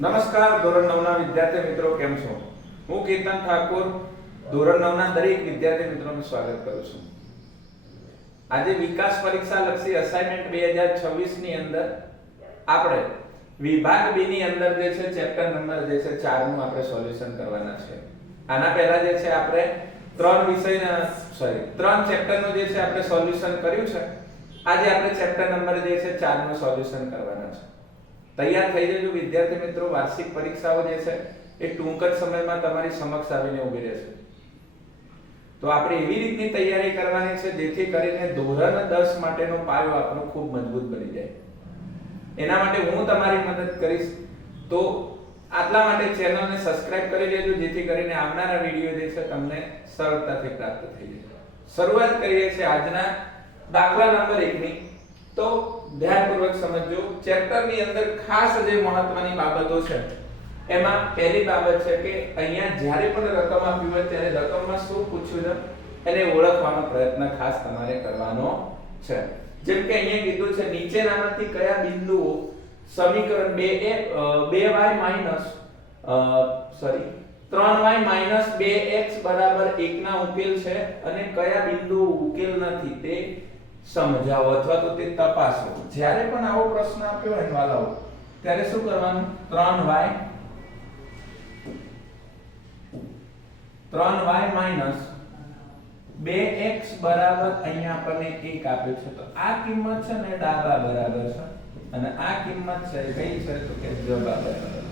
નમસ્કાર ધોરણ 9 ના વિદ્યાર્થી મિત્રો, કેમ છો? હું કેતન ઠાકોર ધોરણ 9 ના દરેક વિદ્યાર્થી મિત્રોનું સ્વાગત કરું છું. આજે વિકાસ પરીક્ષા લક્ષી અસાઇનમેન્ટ 2026 ની અંદર આપણે વિભાગ બી ની અંદર જે છે ચેપ્ટર નંબર જે છે 4 નું આપણે સોલ્યુશન કરવાના છે. આના પહેલા જે છે આપણે ત્રણ ચેપ્ટર નું જે છે આપણે સોલ્યુશન કર્યું છે. આજે આપણે ચેપ્ટર નંબર જે છે 4 નું સોલ્યુશન કરવાના છે. તૈયાર થઈ જજો વિદ્યાર્થી મિત્રો. વાર્ષિક પરીક્ષાઓ જે છે એ ટૂંક જ સમયમાં તમારી સમક્ષ આવીને ઊભી રહેશે. તો આપણે એવી રીતની તૈયારી કરવાની છે જેથી કરીને ધોરણ 10 માટેનો પાયો આપણો ખૂબ મજબૂત બની જાય. એના માટે હું તમારી મદદ કરીશ. તો આટલા માટે ચેનલને સબસ્ક્રાઇબ કરી લેજો જેથી કરીને આવનારા વિડિયો જે છે તમને સરળતાથી પ્રાપ્ત થઈ જાય. શરૂઆત કરીએ છીએ આજના દાખલા નંબર 1 ની. તો ધ્યાનપૂર્વક સમજજો. ચેપ્ટરની અંદર ખાસ જે મહત્વની બાબતો છે એમાં પહેલી બાબત છે કે અહીંયા જ્યારે પણ રકમ આપી હોય ત્યારે રકમમાં શું પૂછ્યું છે એને ઓળખવાનો પ્રયત્ન ખાસ તમારે કરવાનો છે. જેમ કે અહીંયા કીધું છે નીચેનામાંથી કયા બિંદુઓ સમીકરણ 3y 2x 1 ના ઉકેલ છે અને કયા બિંદુઓ ઉકેલ નથી તે સમજાવો અથવા તો તે તપાસો. જ્યારે પણ આવો પ્રશ્ન આપ્યો હોય વાલાઓ ત્યારે શું કરવાનું? 3y 2x બરાબર અહીંયા આપણને 1 આપ્યો છે. તો આ કિંમત છે ને ડાબા બરાબર છે અને આ કિંમત છે કઈ છે તો કે જબા બરાબર.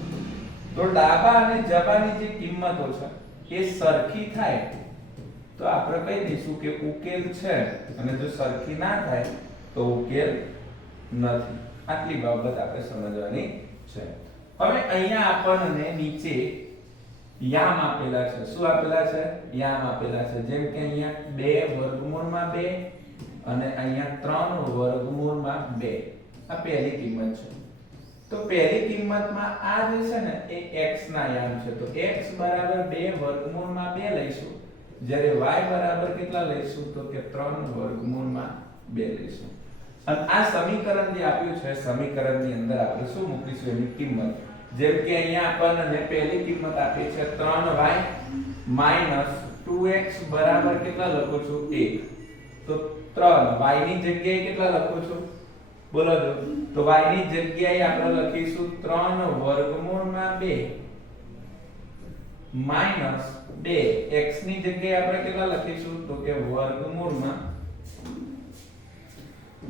તો ડાબા અને જબાની જે કિંમતો છે એ સરખી થાય તો આપણે કહી દઈશું કે ઉકેલ છે અને જો સરખી ના થાય તો ઉકેલ નથી. આટલી બાબત આપણે સમજવાની છે. હવે અહીંયા આપણને નીચે યામ આપેલા છે. શું આપેલા છે? યામ આપેલા છે. જેમ કે અહીંયા 2 વર્ગમૂળમાં 2 અને અહીંયા 3 વર્ગમૂળમાં 2. આ પહેલી કિંમત છે. તો પહેલી કિંમતમાં આ જે છે ને એ x ના યામ છે. તો x બરાબર 2 વર્ગમૂળમાં 2 લઈશું. જ્યારે y બરાબર કેટલા લઈશું તો કે 3 વર્ગમૂળમાં 2 લઈશું. અને આ સમીકરણ જે આપ્યું છે સમીકરણની અંદર આપણે શું મૂકીશું એની કિંમત. જેમ કે અહીંયા આપણને પહેલી કિંમત આપી છે 3y 2x બરાબર કેટલા લખું છું 1. તો 3 y ની જગ્યાએ કેટલા લખું છું બોલો જો. તો y ની જગ્યાએ આપણે લખીશું 3 વર્ગમૂળમાં 2 માઈનસ 2 x ની જગ્યાએ આપણે કેટલા લખીશું તો કે વર્ગમૂળમાં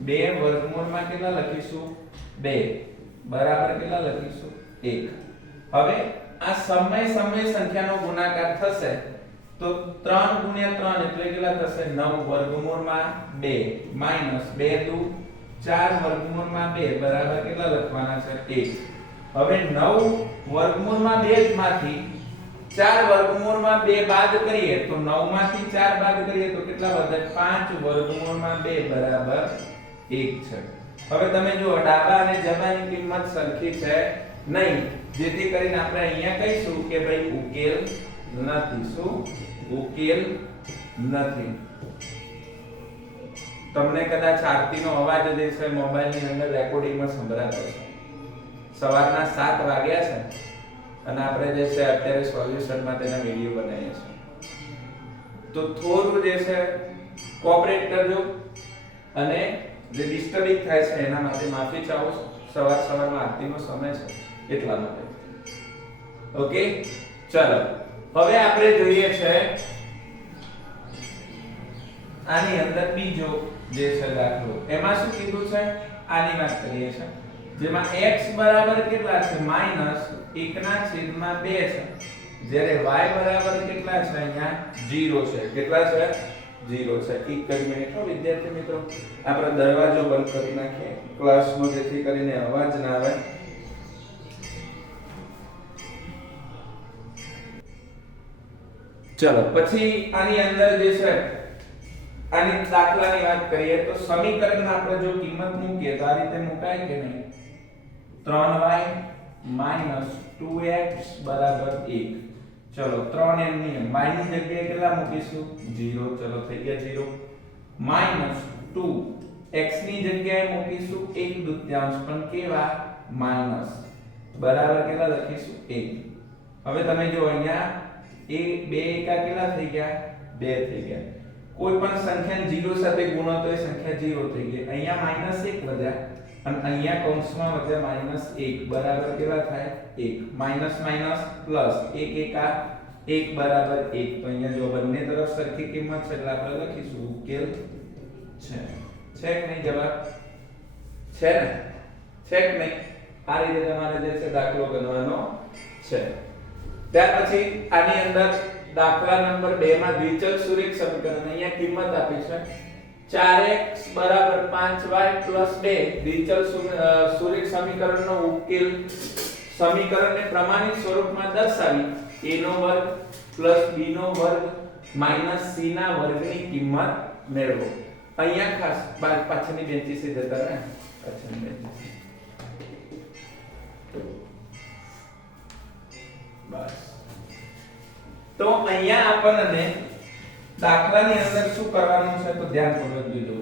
2 વર્ગમૂળમાં કેટલા લખીશું 2 બરાબર કેટલા લખીશું 1. હવે આ સમય સંખ્યાનો ગુણાકાર થશે તો 3 ગુણ્યા 3 એટલે કેટલા થશે 9 વર્ગમૂળમાં 2 માઈનસ 2 દુ 4 વર્ગમૂળમાં 2 બરાબર કેટલા લખવાના છે 1. હવે 9 વર્ગમૂળમાં 2 માંથી 4 વર્ગમૂળમાં 2 બાદ કરીએ તો 9 માંથી 4 બાદ કરીએ તો કેટલા વધે 5 વર્ગમૂળમાં 2 બરાબર 1 છે. હવે તમે જુઓ ડાબા અને જબાની કિંમત સરખી છે નહીં જેથી કરીને આપણે અહીંયા કહીશું કે ભાઈ ઉકેલ નથી. શું? ઉકેલ નથી. તમને કદાચ આરતીનો અવાજ જે છે મોબાઈલની અંદર રેકોર્ડિંગમાં સંભળાતો છે. સવારના 7 વાગ્યા છે અને આપણે જે છે અત્યારે સોલ્યુશનમાં તેના વિડિયો બનાવીએ છીએ. તો થોડું જે છે કોઓપરેટ કરજો અને જે ડિસ્ટર્બિંગ થાય છે એના માટે માફી ચાહું છું. સવારમાં આરતીનો સમય છે એટલા માટે. ઓકે, ચલો હવે આપણે જોઈએ છે આની અંદર બીજો જે છે દાખલો. એમાં શું કીધું છે આની વાત કરીએ છીએ જેમાં x બરાબર કેટલા છે -1/2 છે. જ્યારે y બરાબર કેટલા છે અહીંયા 0 છે. કેટલા છે 0 છે. એક જ મિનિટ હો વિદ્યાર્થી મિત્રો, આપણે દરવાજો બંધ કરી નાખીએ ક્લાસનો જેથી કરીને અવાજ ના આવે. ચલો પછી આની અંદર જે છે આની દાખલાની વાત કરીએ તો સમીકરણમાં આપણે જો કિંમત મૂકીએ તો આ રીતે મુકાય કે નહીં? 3y 2x બરાબર 1. ચલો 3 એમ ની y ની જગ્યાએ કેટલા મૂકીશું 0. ચલો થઈ ગયા 0 માઈનસ 2 x ની જગ્યાએ મૂકીશું 1/2 પણ કેવા માઈનસ બરાબર કેટલા લખીશું 1. હવે તમે જો અહીંયા એ 2 એકા કેટલા થઈ ગયા 2 થઈ ગયા. કોઈ પણ સંખ્યાને 0 સાથે ગુણો તો એ સંખ્યા 0 થઈ ગઈ. અહીંયા -1 વધ્યા અને અહીંયા કૌંસમાં વધ્યા -1 બરાબર કેટલા થાય 1. માઈનસ માઈનસ પ્લસ 1 એકા 1 બરાબર 1. તો અહીંયા જો બંને તરફ સરખી કિંમત છે એટલે આપણે લખીશું ઉકેલ છે કે નહીં જવાબ છે ને છે કે નહીં. આ રીતે તમારે જે છે દાખલો ગણવાનો છે. ત્યાર પછી આની અંદર દાખલા નંબર 2 માં દ્વિચલ સુરેખ સમીકરણ અહીંયા કિંમત આપી છે 4x 5y 2 દ્વિચલ સુરેખ સમીકરણનો ઉકેલ સમીકરણને પ્રમાણિત સ્વરૂપમાં દર્શાવી a નો વર્ગ b નો વર્ગ c ના વર્ગની કિંમત મેળવો. અહીંયા ખાસ પાછળની બેન્ચીસે જતા રહે પાછળની બેન્ચીસ બસ. તો અહીંયા આપણને દાખલાની અંદર શું કરવાનું છે તો ધ્યાનપૂર્વક જોજો.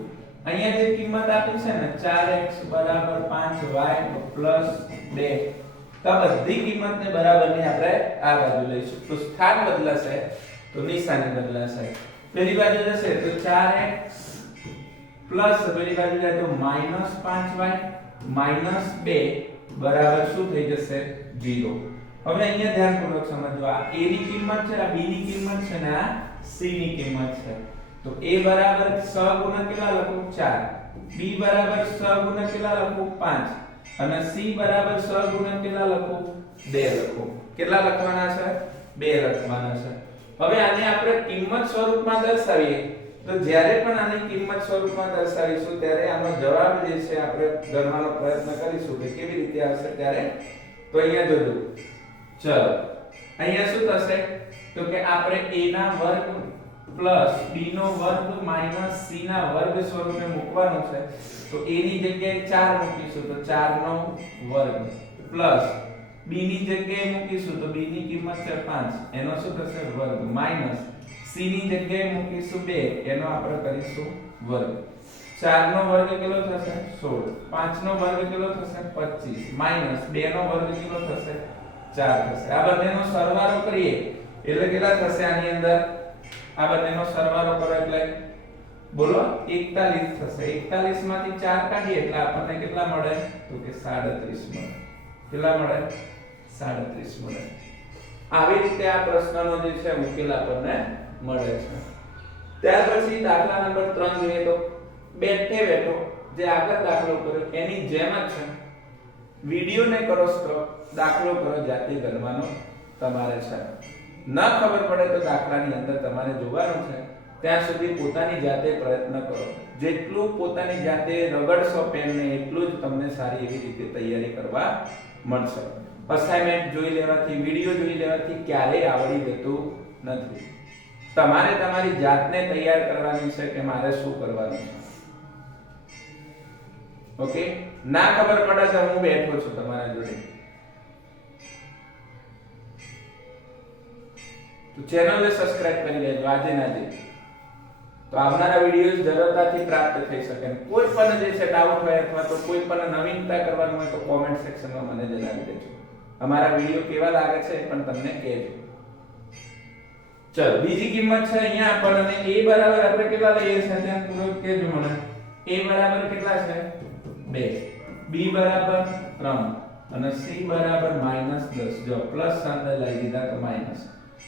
અહીંયા જે કિંમત આપી છે ને 4x 5y 2 તો બધી કિંમતને બરાબરની આપણે આ બાજુ લઈશું. તો સ્થાન બદલાશે તો નિશાની બદલાશે. પેલી બાજુ જશે તો 4x પ્લસ પેલી બાજુ જાય તો -5y -2 બરાબર શું થઈ જશે 0. હવે અહીંયા ધ્યાનપૂર્વક સમજો. આ a ની કિંમત છે, આ b ની કિંમત છે ને આ c ની કિંમત છે. તો a બરાબર 6 ગુણ્યા કેટલા લખું 4, b બરાબર 6 ગુણ્યા કેટલા લખું 5 અને c બરાબર 6 ગુણ્યા કેટલા લખું 2 લખું. કેટલા લખવાના છે 2 લખવાના છે. હવે આને આપણે કિંમત સ્વરૂપમાં દર્શાવીએ તો જ્યારે પણ આની કિંમત સ્વરૂપમાં દર્શાવીશું ત્યારે આનો જવાબ જે છે આપણે ગણવાનો પ્રયત્ન કરીશું કે કેવી રીતે આવશે ત્યારે. તો અહીંયા જોજો. ચલો અહીંયા શું થશે તો કે આપણે a ના વર્ગ પ્લસ b નો વર્ગ માઈનસ c ના વર્ગ સ્વરૂપે મૂકવાનું છે. તો a ની જગ્યાએ 4 મૂકીશું તો 4 નો વર્ગ પ્લસ b ની જગ્યાએ મૂકીશું તો b ની કિંમત છે 5 એનો શું થશે વર્ગ માઈનસ c ની જગ્યાએ મૂકીશું 2 એનો આપણે કરીશું વર્ગ. 4 નો વર્ગ કેટલો થશે 16, 5 નો વર્ગ કેટલો થશે 25 માઈનસ 2 નો વર્ગ કેટલો થશે 4 થશે. આ બંનેનો સરવાળો કરીએ એટલે કેટલા થશે આની અંદર આ બંનેનો સરવાળો કરો એટલે બોલો 41 થશે. 41 માંથી 4 કાઢીએ એટલે આપણને કેટલા મળે તો કે 37 મળે. કેટલા મળે 37 મળે. આવી રીતે આ પ્રશ્નનો જે છે ઉકેલ આપણને મળે છે. ત્યાર પછી દાખલા નંબર 3 જોઈએ તો બેઠે બેઠો જે આગળ દાખલો કર્યો એની જેમ જ છે. વિડિયોને કરો સ્ટોપ, દાખલો કરો જાતે ગણવાનો તમારે છે. ન ખબર પડે તો દાખલાની અંદર તમારે જોવાનું છે. ત્યાં સુધી પોતાની જાતે પ્રયત્ન કરો. જેટલું પોતાની જાતે રગડશો પેનને એટલું જ તમને સારી એવી રીતે તૈયારી કરવા મળશે. અસાઇનમેન્ટ જોઈ લેવાથી, વિડિયો જોઈ લેવાથી ક્યારેય આવડી જતું નથી. તમારે તમારી જાતને તૈયાર કરવાની છે કે મારે શું કરવાનું છે. ઓકે, ના ખબર પડે તો હું બેઠો છું તમારા જોડે. તો ચેનલને સબસ્ક્રાઇબ કરી લેજો આજે ના આજે. તો આવનારા વિડિયોઝ ઝડપથી પ્રાપ્ત થઈ શકે. કોઈ પણ જે છે ડાઉટ હોય અથવા તો કોઈ પણ નવીનતા કરવાનું હોય તો કોમેન્ટ સેક્શનમાં મને જણાવી દેજો. અમારા વિડિયો કેવા લાગે છે એ પણ તમને કહેજો. ચલો બીજી કિંમત છે અહીંયા આપણને a બરાબર આપણે કેટલા લઈએ છે ત્યાં પૂરો કહેજો મને. a બરાબર કેટલા છે 2, b બરાબર 3 અને c બરાબર -10. જો પ્લસ અંદર લઈ દીધા તો માઈનસ.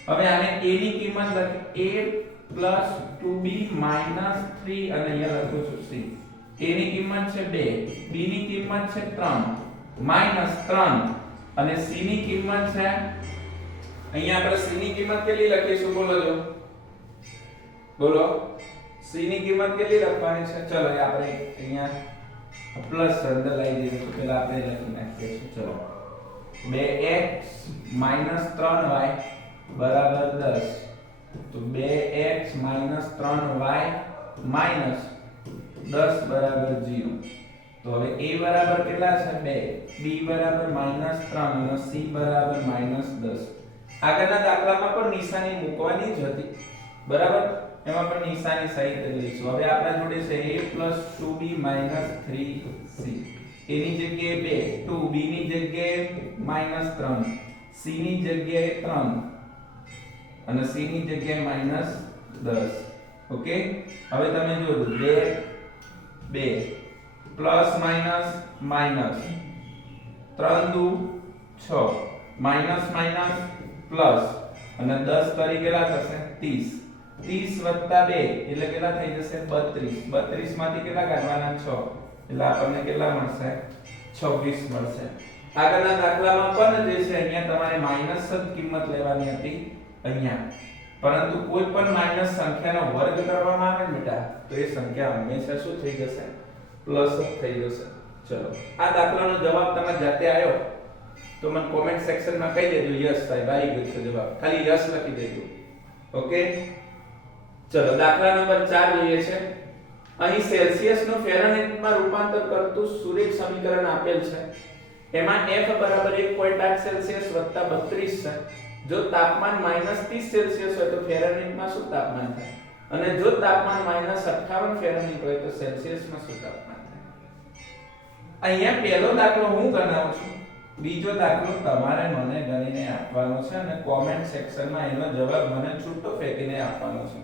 હવે આને a ની કિંમત લખી a + 2b - 3 અને અહીંયા લખું છું c. a ની કિંમત છે 2, b ની કિંમત છે 3 -3 અને c ની કિંમત છે અહીંયા આપણે c ની કિંમત કેટલી લખીશું બોલો જો. બોલો c ની કિંમત કેટલી લખવાની છે. ચલો આપણે અહીંયા પ્લસ અંદર લઈ દીધું તો પહેલા આપણે લખી નાખીશું. ચલો 2x - 3y બરાબર 10. તો 2x - 3y - 10 બરાબર 0. તો હવે a બરાબર કેટલા છે 2, b બરાબર -3 અને c બરાબર -10. આગળના દાખલામાં પણ નિશાની મૂકવાની જ હતી બરાબર. એમાં પણ નિશાની સહિત લઈશું. હવે આપણા જોડે છે a + 2b - 3c. a ની જગ્યાએ 2 2 b ની જગ્યાએ -3 c ની જગ્યાએ 3 અને c ની જગ્યાએ -10. ઓકે, હવે તમે જોજો 2 2 પ્લસ માઈનસ માઈનસ 3 દુ 6 માઈનસ માઈનસ પ્લસ અને 10 કરી કેટલા થશે 30 30 વત્તા 2 એટલે કેટલા થઈ જશે 32 32 માંથી કેટલા કાઢવાના 6 એટલે આપણને કેટલા મળશે 26 મળશે. આગળના દાખલામાં પણ જે છે અહીંયા તમારે માઈનસ જ કિંમત લેવાની હતી અહીંયા, પરંતુ કોઈ પણ માઈનસ સંખ્યાનો વર્ગ કરવામાં આવે ને બેટા તો એ સંખ્યા હંમેશા શું થઈ જશે પ્લસ જ થઈ જશે. ચલો આ દાખલાનો જવાબ તમે જાતે આવ્યો તો મને કોમેન્ટ સેક્શનમાં કહી દેજો યસ સાહેબ આવી ગયો છે જવાબ, ખાલી યસ લખી દેજો. ઓકે, ચલો દાખલા નંબર 4 જોઈએ છે. અહીં સેલ્સિયસ નું ફેરનહીટમાં રૂપાંતર કરતું સુરેખ સમીકરણ આપેલ છે. એમાં f બરાબર 1.8 સેલ્સિયસ વત્તા 32 છે. જો તાપમાન -30 સેલ્સિયસ હોય તો ફેરનહીટમાં શું તાપમાન થાય, અને જો તાપમાન -58 ફેરનહીટ હોય તો સેલ્સિયસમાં શું તાપમાન થાય. અહીંયા પહેલો દાખલો હું ગણાવું છું, બીજો દાખલો તમારે મને ગણીને આપવાનો છે અને કોમેન્ટ સેક્શનમાં એનો જવાબ મને છૂટો ફેંકીને આપવાનો છે.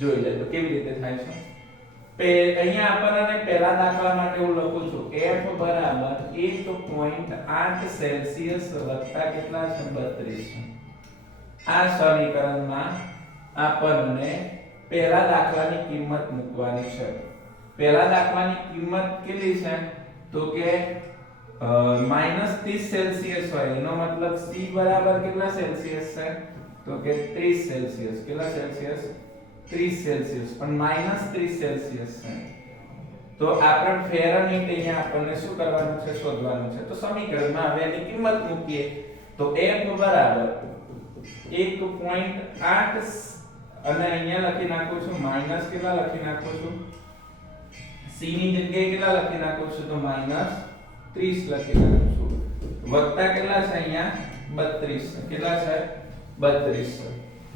જોઈ લેજો કેવી રીતે થાય છે. અહીંયા આપણને પહેલા દાખલા માટે હું લખું છું f બરાબર 1.8 સેલ્સિયસ વત્તા કેટલા છે 32 છે. આ સમીકરણમાં આપણને પહેલા દાખલાની કિંમત મૂકવાની છે. પહેલા દાખલાની કિંમત કેટલી છે તો કે -30 સેલ્સિયસ હોય એનો મતલબ c બરાબર કેટલા સેલ્સિયસ છે તો કે 30 સેલ્સિયસ. કેટલા સેલ્સિયસ 30 સેલ્સિયસ, પણ -30 સેલ્સિયસ છે. તો આપણે ફેરનહીટ અહીંયા આપણને શું કરવાનું છે શોધવાનું છે. તો સમીકરણમાં હવે એની કિંમત મૂકીએ તો f બરાબર 1.8 અને અહીંયા લખી નાખું છું માઈનસ કેટલા લખી નાખું છું c ની જગ્યાએ કેટલા લખી નાખું છું તો -30 લખી નાખું છું વત્તા કેટલા છે અહીંયા 32 છે. કેટલા છે 32 છે.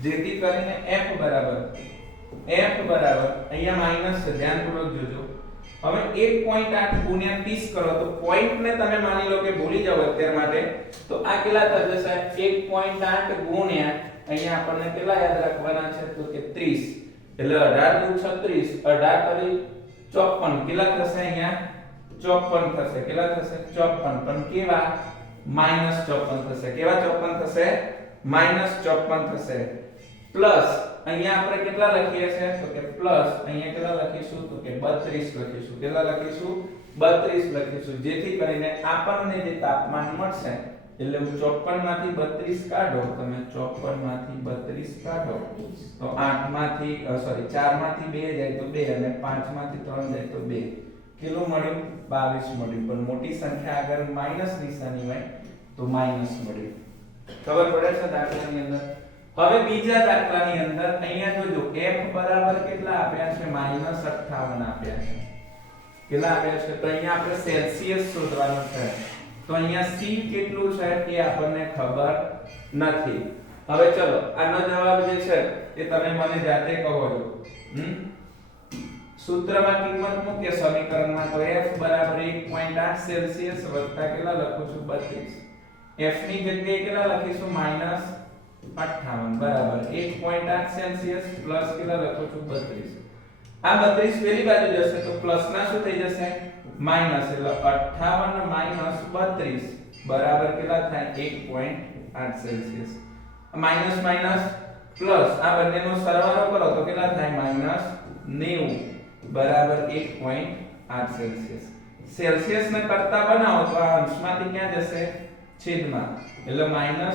જેથી કરીને f બરાબર અહીંયા માઈનસ છે, ધ્યાનપૂર્વક જોજો. હવે 1.8 ગુણ્યા 30 કરો તો પોઈન્ટ ને તમે માની લો કે ભૂલી જાવ અત્યાર માટે, તો આ કેટલા થશે સાહેબ 1.8 ગુણ્યા અહીંયા આપણને કેટલા યાદ રાખવાના છે તો કે 30 એટલે 18 દુ 36 18 તરી 54 કેટલા થશે અહીંયા 54 થશે. કેટલા થશે 54, પણ કેવા -54 થશે. કેવા 54 થશે -54 થશે. પ્લસ અહીંયા આપણે કેટલા લખીએ છે તો કે પ્લસ અહીંયા કેટલા લખીશું તો કે 32 લખીશું. કેટલા લખીશું 32 લખીશું. જેથી કરીને આપણને જે તાપમાન મળશે એટલે 54 માંથી 32 કાઢો તમે, 54 માંથી 32 કાઢો તો 8 માંથી 4 માંથી 2 જાય તો 2 અને 5 માંથી 3 જાય તો 2. કેટલું મળ્યું 22 મળ્યું. પણ મોટી સંખ્યા આગળ માઈનસ નિશાની હોય તો માઈનસ મળ્યું. ખબર પડે છે દાખલાની અંદર. હવે બીજા દાખલાની અંદર અહીંયા જોજો f બરાબર કેટલા આપ્યા છે -58 આપ્યા છે. કેટલા આપ્યા છે તો અહીંયા આપણે સેલ્સિયસ શોધવાનું છે. તો અહીંયા c કેટલું છે એ આપણને ખબર નથી. હવે ચલો આનો જવાબ જે છે એ તમે મને જાતે કહો છો. સૂત્રમાં કિંમત મૂકીએ સમીકરણમાં તો f બરાબર 1.8 સેલ્સિયસ વત્તા કેટલા લખું છું 32. f ની જગ્યાએ કેટલા લખીશું -58 બરાબર 1.8 સેલ્સિયસ પ્લસ કેટલા લખું છું 32. આ 32 પેલી બાજુ જશે તો પ્લસ ના શું થઈ જશે માઈનસ, એટલે 58 - 32 બરાબર કેટલા થાય 1.8 સેલ્સિયસ. માઈનસ માઈનસ પ્લસ આ બંનેનો સરવાળો કરો તો કેટલા થાય -90 બરાબર 1.8 સેલ્સિયસ. સેલ્સિયસ ને કરતા બનાવો તો આ અંશમાંથી ક્યાં જશે છેદમાં, એટલે -90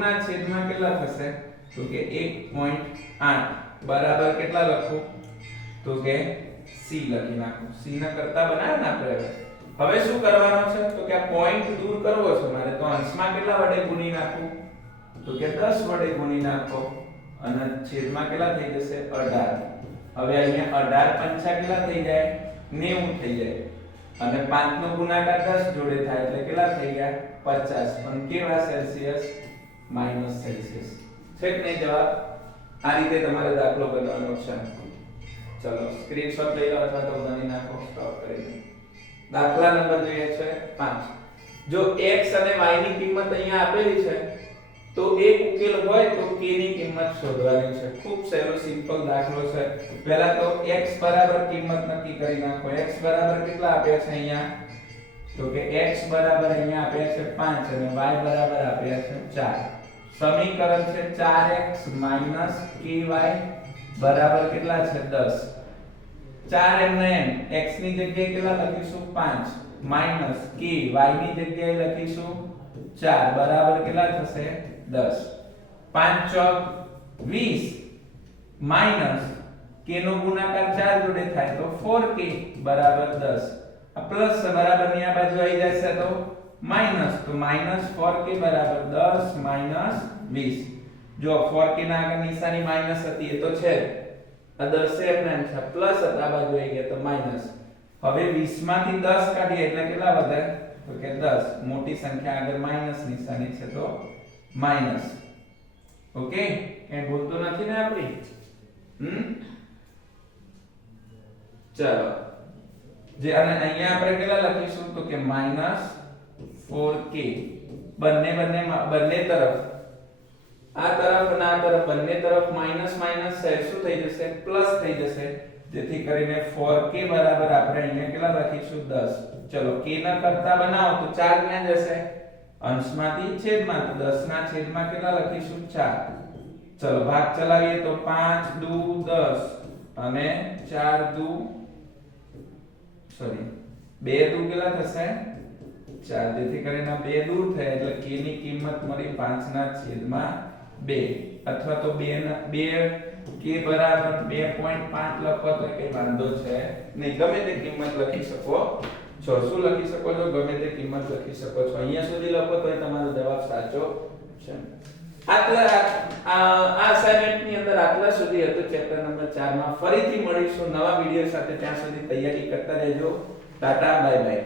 ના છેદમાં કેટલા થશે તો કે 1.8 બરાબર કેટલા લખું તો કે c લખી નાખું. c ના કરતા બનાવ્યો ને આપણે. હવે શું કરવાનું છે તો કે આ પોઈન્ટ દૂર કરવો છે મારે, તો અંશમાં કેટલા વડે ગુણી નાખું તો કે 10 વડે ગુણી નાખો અને છેદમાં કેટલા થઈ જશે 18. હવે અહીંયા 18 પંચા કેટલા થઈ જાય 90 થઈ જાય અને 5 નો ગુણાકાર 10 જોડે થાય એટલે કેટલા થઈ ગયા 50. પણ કેવા સેલ્સિયસ -સેલ્સિયસ છે કે નહીં જવાબ. આ રીતે તમારે દાખલો કરવાનો છે. ચલો સ્ક્રીનશોટ લઈ લો અથવા તો ગણી નાખો સ્ટોપ કરીને. દાખલા નંબર જોઈએ છે 5. જો x અને y ની કિંમત અહીંયા આપેલી છે તો એક ઉકેલ હોય તો k ની કિંમત શોધવાની છે. ખૂબ સહેલો સિમ્પલ દાખલો છે. પહેલા તો x બરાબર કિંમત નક્કી કરી નાખો. x બરાબર કેટલા આપ્યા છે અહીંયા? તો કે x બરાબર અહીંયા આપ્યા છે 5 અને y બરાબર આપ્યા છે 4. સમીકરણ છે 4x ky બરાબર કેટલા છે 10. 4 એમને x ની જગ્યાએ કેટલા લખીશું 5 માઈનસ k y ની જગ્યાએ લખીશું 4 બરાબર કેટલા થશે 10. 5 ચોક 20 માઈનસ k નો ગુણાકાર 4 જોડે થાય તો 4k બરાબર 10. આ પ્લસ બરાબર ની આ બાજુ આવી જશે તો માઈનસ, તો માઈનસ 4k બરાબર 10 માઈનસ 20. જો 4k ના આગળ નિશાની માઈનસ હતી એ તો છે આ 10 એમને છે પ્લસ હતા આ બાજુ આવી ગયા તો માઈનસ. હવે 20 માંથી 10 કાઢીએ એટલે કેટલા વધે? તો કે 10. મોટી સંખ્યા આગળ માઈનસ નિશાની છે તો માઈનસ. ઓકે, કઈ ભૂલતો નથી ને આપણી? ચલો જે અને અહીંયા આપણે કેટલા લખીશું? તો કે -4k. બંને તરફ આ તરફ અને આ તરફ બંને તરફ માઈનસ માઈનસ છે શું થઈ જશે? પ્લસ થઈ જશે. જેથી કરીને 4k બરાબર આપણે અહીંયા કેટલા લખીશું 10. ચલો k ના કરતા બનાવો તો 4 ક્યાં જશે? અંશમાંથી છેદમાં, તો 10 ના છેદમાં કેટલા લખીશું 4. ચલો ભાગ ચલાવીએ તો 5 દુ 10 અને 4 દુ 2 દુ કેટલા થશે 4. જેથી કરીને 2 દૂર થાય એટલે k ની કિંમત મળી 5 ના છેદમાં 2 અથવા તો 2 k બરાબર 2.5 લખો તો કઈ વાંધો છે નહીં. ગમે તે કિંમત લખી શકો છો. શું લખી શકો છો? ગમે તે કિંમત લખી શકો છો. અહીંયા સુધી લખો તો તમારો જવાબ સાચો છે. આ અસાઇનમેન્ટ ની અંદર આટલા સુધી હતું ચેપ્ટર નંબર 4 માં. ફરીથી મળીશું નવા વિડિયો સાથે. ત્યાં સુધી તૈયારી કરતા રહેજો. Tata bye bye.